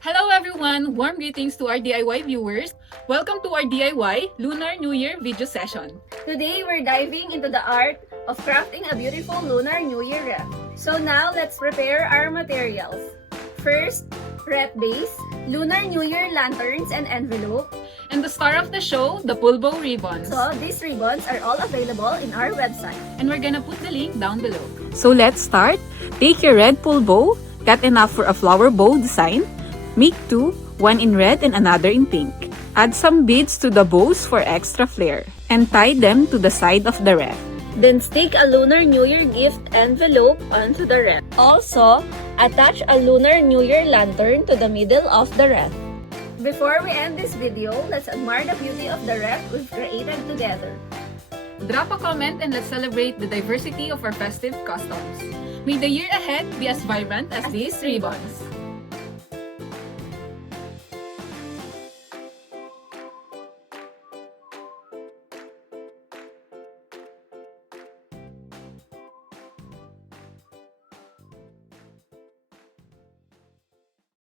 Hello everyone! Warm greetings to our DIY viewers. Welcome to our DIY Lunar New Year video session. Today, we're diving into the art of crafting a beautiful Lunar New Year wreath. So now, let's prepare our materials. First, wreath base, Lunar New Year lanterns and envelope. And the star of the show, the pulbo ribbons. So, these ribbons are all available in our website. And we're gonna put the link down below. So let's start. Take your red pull bow, cut enough for a flower bow design. Make two, one in red and another in pink. Add some beads to the bows for extra flair. And tie them to the side of the wreath. Then stick a Lunar New Year gift envelope onto the wreath. Also, attach a Lunar New Year lantern to the middle of the wreath. Before we end this video, let's admire the beauty of the wreath we've created together. Drop a comment and let's celebrate the diversity of our festive customs. May the year ahead be as vibrant as these ribbons.